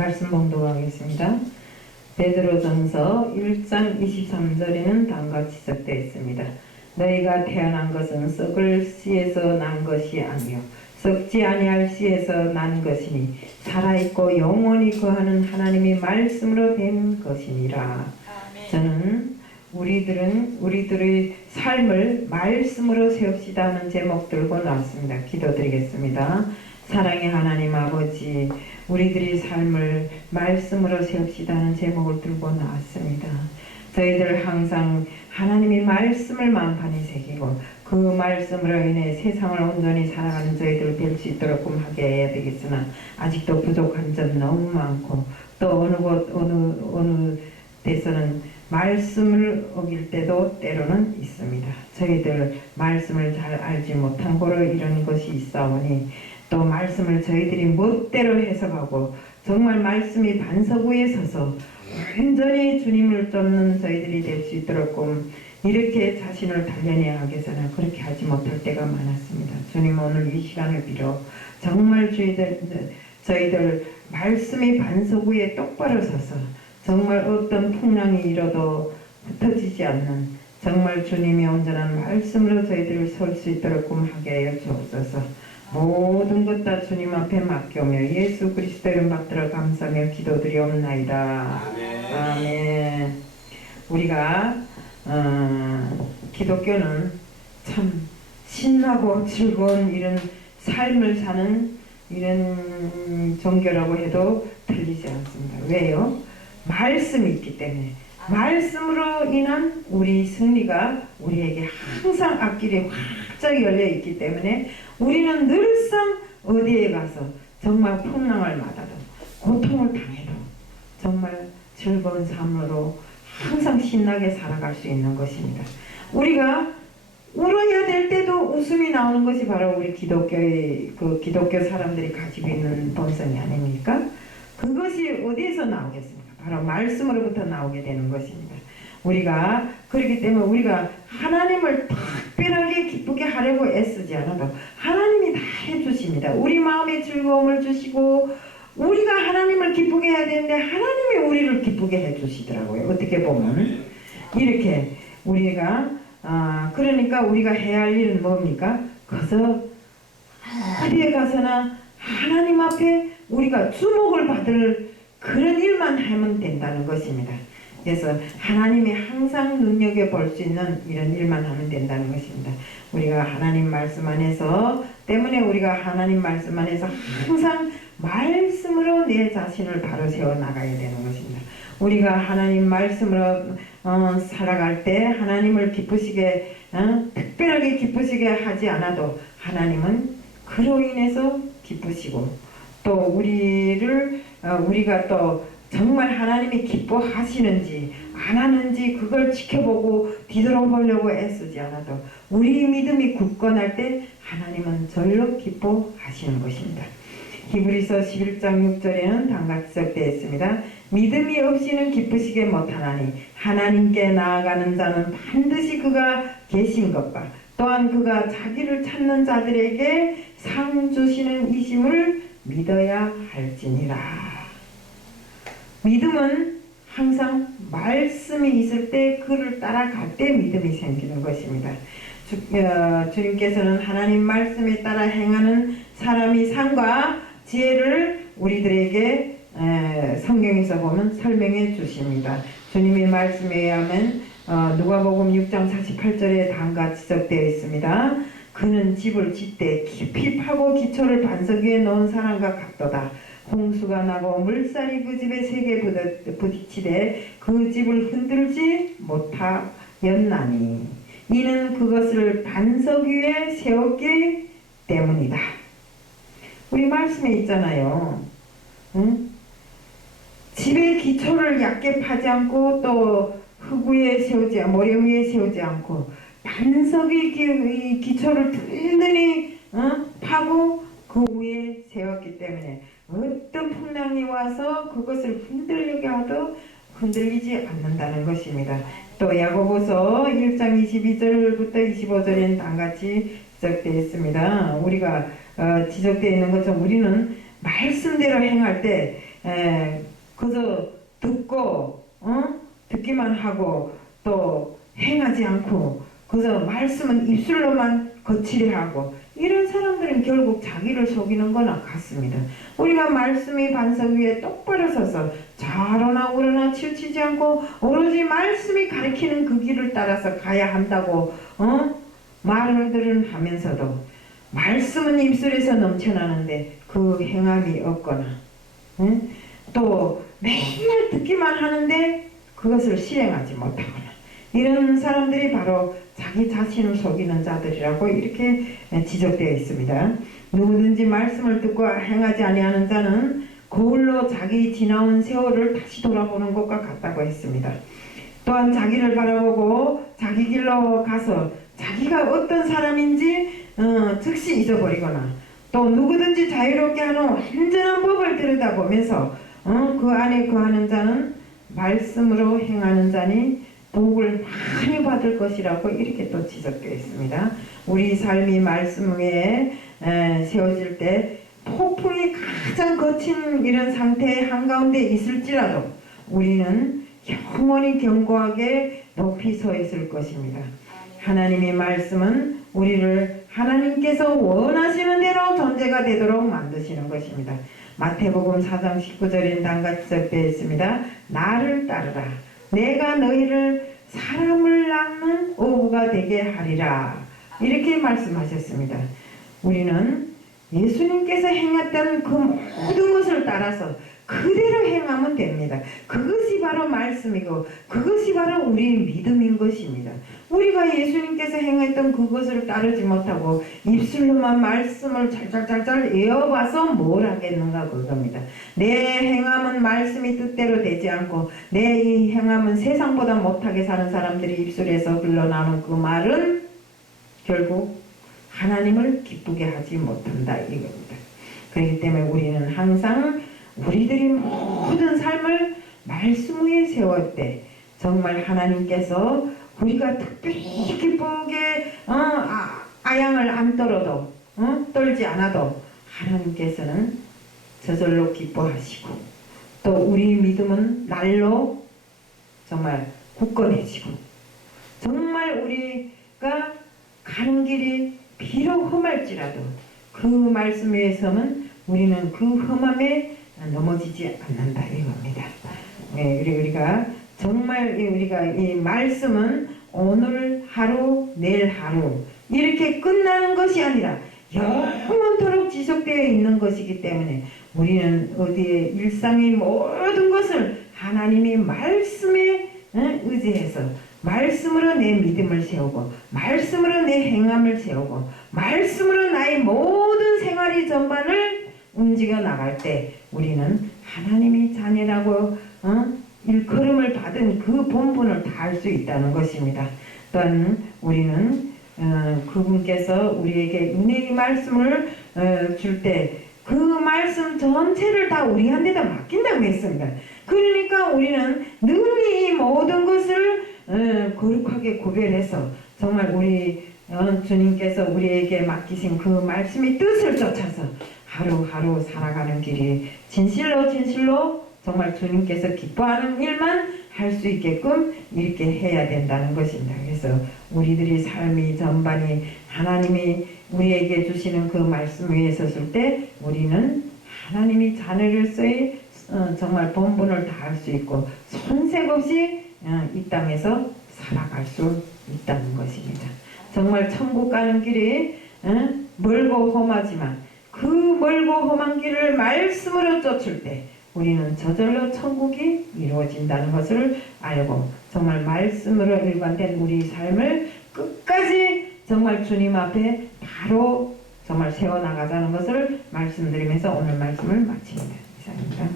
말씀 봉독하겠습니다. 베드로전서 1장 23절에는 다음과 지적되어 있습니다. 너희가 태어난 것은 썩을 씨에서 난 것이 아니요 썩지 아니할 씨에서 난 것이니 살아있고 영원히 거하는 하나님의 말씀으로 된 것이니라. 저는 우리들의 삶을 말씀으로 세웁시다 하는 제목 들고 나왔습니다. 기도드리겠습니다. 사랑의 하나님 아버지, 우리들의 삶을 말씀으로 세웁시다 하는 제목을 들고 나왔습니다. 저희들 항상 하나님의 말씀을 만판에 새기고 그 말씀으로 인해 세상을 온전히 살아가는 저희들을 뵐 수 있도록 하게 해야 되겠으나 아직도 부족한 점 너무 많고 또 어느 곳 어느 데서는 말씀을 어길 때도 때로는 있습니다. 저희들 말씀을 잘 알지 못한 거로 이런 것이 있사오니 또 말씀을 저희들이 멋대로 해석하고 정말 말씀이 반석 위에 서서 완전히 주님을 쫓는 저희들이 될 수 있도록 이렇게 자신을 단련해야 하겠으나 그렇게 하지 못할 때가 많았습니다. 주님, 오늘 이 시간을 빌어 정말 저희들 말씀이 반석 위에 똑바로 서서 정말 어떤 풍랑이 일어도 흩어지지 않는 정말 주님의 온전한 말씀으로 저희들을 설 수 있도록 하게 하여 주옵소서. 모든 것 다 주님 앞에 맡겨오며 예수 그리스도 이름 받들어 감사하며 기도드리옵나이다. 아멘. 우리가 기독교는 참 신나고 즐거운 이런 삶을 사는 이런 종교라고 해도 틀리지 않습니다. 왜요? 말씀이 있기 때문에. 말씀으로 인한 우리 승리가 우리에게 항상 앞길이 활짝 열려 있기 때문에 우리는 늘상 어디에 가서 정말 풍랑을 맞아도 고통을 당해도 정말 즐거운 삶으로 항상 신나게 살아갈 수 있는 것입니다. 우리가 울어야 될 때도 웃음이 나오는 것이 바로 우리 기독교 사람들이 가지고 있는 본성이 아닙니까? 그것이 어디에서 나오겠습니까? 바로 말씀으로부터 나오게 되는 것입니다. 우리가 그렇기 때문에 우리가 하나님을 특별하게 기쁘게 하려고 애쓰지 않아도 하나님이 다 해주십니다. 우리 마음에 즐거움을 주시고 우리가 하나님을 기쁘게 해야 되는데 하나님이 우리를 기쁘게 해주시더라고요. 어떻게 보면 이렇게 우리가 그러니까 우리가 해야 할 일은 뭡니까? 그래서 어디에 가서나 하나님 앞에 우리가 주목을 받을 그런 일만 하면 된다는 것입니다. 그래서 하나님이 항상 눈여겨볼 수 있는 이런 일만 하면 된다는 것입니다. 우리가 하나님 말씀 안에서 때문에 우리가 하나님 말씀 안에서 항상 말씀으로 내 자신을 바로 세워 나가야 되는 것입니다. 우리가 하나님 말씀으로 살아갈 때 하나님을 기쁘시게 특별하게 기쁘시게 하지 않아도 하나님은 그로 인해서 기쁘시고 또 우리가 또 정말 하나님이 기뻐하시는지 안 하는지 그걸 지켜보고 뒤돌아보려고 애쓰지 않아도 우리 믿음이 굳건할 때 하나님은 절로 기뻐하시는 것입니다. 히브리서 11장 6절에는 다음과 지적되어 있습니다. 믿음이 없이는 기쁘시게 못하나니 하나님께 나아가는 자는 반드시 그가 계신 것과 또한 그가 자기를 찾는 자들에게 상 주시는 이심을 믿어야 할지니라. 믿음은 항상 말씀이 있을 때 그를 따라갈 때 믿음이 생기는 것입니다. 주님께서는 하나님 말씀에 따라 행하는 사람이 상과 지혜를 우리들에게 성경에서 보면 설명해 주십니다. 주님의 말씀에 의하면 누가복음 6장 48절에 다음과 지적되어 있습니다. 그는 집을 짓되 깊이 파고 기초를 반석 위에 놓은 사람과 같도다. 홍수가 나고 물살이 그 집에 세게 부딪히되 그 집을 흔들지 못하였나니 이는 그것을 반석 위에 세웠기 때문이다. 우리 말씀에 있잖아요. 집의 기초를 얕게 파지 않고 또 흙 위에 세우지 모래 위에 세우지 않고 반석의 기초를 든든히 파고 그 위에 세웠기 때문에 어떤 풍랑이 와서 그것을 흔들리게 하도 흔들리지 않는다는 것입니다. 또 야고보서 1장 22절부터 25절에는 다음같이 지적되어 있습니다. 우리가 지적되어 있는 것처럼 우리는 말씀대로 행할 때 그저 듣고 듣기만 하고 또 행하지 않고 그저 말씀은 입술로만 거칠게 하고 이런 사람들은 결국 자기를 속이는 거나 같습니다. 우리가 말씀이 반석 위에 똑바로 서서 좌로나 우로나 치우치지 않고 오로지 말씀이 가리키는 그 길을 따라서 가야 한다고 말들은 하면서도 말씀은 입술에서 넘쳐나는데 그 행함이 없거나 또 맨날 듣기만 하는데 그것을 실행하지 못하거나 이런 사람들이 바로 자기 자신을 속이는 자들이라고 이렇게 지적되어 있습니다. 누구든지 말씀을 듣고 행하지 아니하는 자는 거울로 자기 지나온 세월을 다시 돌아보는 것과 같다고 했습니다. 또한 자기를 바라보고 자기 길로 가서 자기가 어떤 사람인지 즉시 잊어버리거나 또 누구든지 자유롭게 하는 완전한 법을 들여다보면서 그 안에 거하는 자는 말씀으로 행하는 자니 복을 많이 받을 것이라고 이렇게 또 지적되어 있습니다. 우리 삶이 말씀 위에 세워질 때 폭풍이 가장 거친 이런 상태의 한가운데 있을지라도 우리는 영원히 견고하게 높이 서 있을 것입니다. 하나님의 말씀은 우리를 하나님께서 원하시는 대로 존재가 되도록 만드시는 것입니다. 마태복음 4장 19절인 단같이 적되어 있습니다. 나를 따르라. 내가 너희를 사람을 낚는 어부가 되게 하리라. 이렇게 말씀하셨습니다. 우리는 예수님께서 행했던 그 모든 것을 따라서 그대로 행하면 됩니다. 그것이 바로 말씀이고 그것이 바로 우리의 믿음인 것입니다. 우리가 예수님께서 행했던 그것을 따르지 못하고 입술로만 말씀을 잘잘잘잘 외워봐서 뭘 하겠는가 그겁니다. 내 행함은 말씀이 뜻대로 되지 않고 내 이 행함은 세상보다 못하게 사는 사람들이 입술에서 흘러나오는 그 말은 결국 하나님을 기쁘게 하지 못한다 이겁니다. 그렇기 때문에 우리는 항상 우리들이 모든 삶을 말씀 위에 세울 때 정말 하나님께서 우리가 특별히 기쁘게 아양을 안 떨어도 떨지 않아도 하나님께서는 저절로 기뻐하시고 또 우리 믿음은 날로 정말 굳건해지고 정말 우리가 가는 길이 비록 험할지라도 그 말씀 위에 서면 우리는 그 험함에 넘어지지 않는다 이겁니다. 네, 우리가 정말 우리가 이 말씀은 오늘 하루 내일 하루 이렇게 끝나는 것이 아니라 영원토록 지속되어 있는 것이기 때문에 우리는 어디에 일상의 모든 것을 하나님이 말씀에 의지해서 말씀으로 내 믿음을 세우고 말씀으로 내 행함을 세우고 말씀으로 나의 모든 생활이 전반을 움직여 나갈 때 우리는 하나님이 자녀라고 일컬음을 받은 그 본분을 다할 수 있다는 것입니다. 또한 우리는 그분께서 우리에게 은혜의 말씀을 줄 때 그 말씀 전체를 다 우리한테다 맡긴다고 했습니다. 그러니까 우리는 늘 이 모든 것을 거룩하게 구별해서 정말 우리 주님께서 우리에게 맡기신 그 말씀의 뜻을 쫓아서 하루하루 살아가는 길이 진실로 정말 주님께서 기뻐하는 일만 할 수 있게끔 이렇게 해야 된다는 것입니다. 그래서 우리들의 삶이 전반이 하나님이 우리에게 주시는 그 말씀 위에 섰을 때 우리는 하나님이 자녀로서의 정말 본분을 다할 수 있고 손색 없이 이 땅에서 살아갈 수 있다는 것입니다. 정말 천국 가는 길이 멀고 험하지만 그 멀고 험한 길을 말씀으로 쫓을 때 우리는 저절로 천국이 이루어진다는 것을 알고 정말 말씀으로 일관된 우리 삶을 끝까지 정말 주님 앞에 바로 정말 세워나가자는 것을 말씀드리면서 오늘 말씀을 마칩니다. 이상입니다.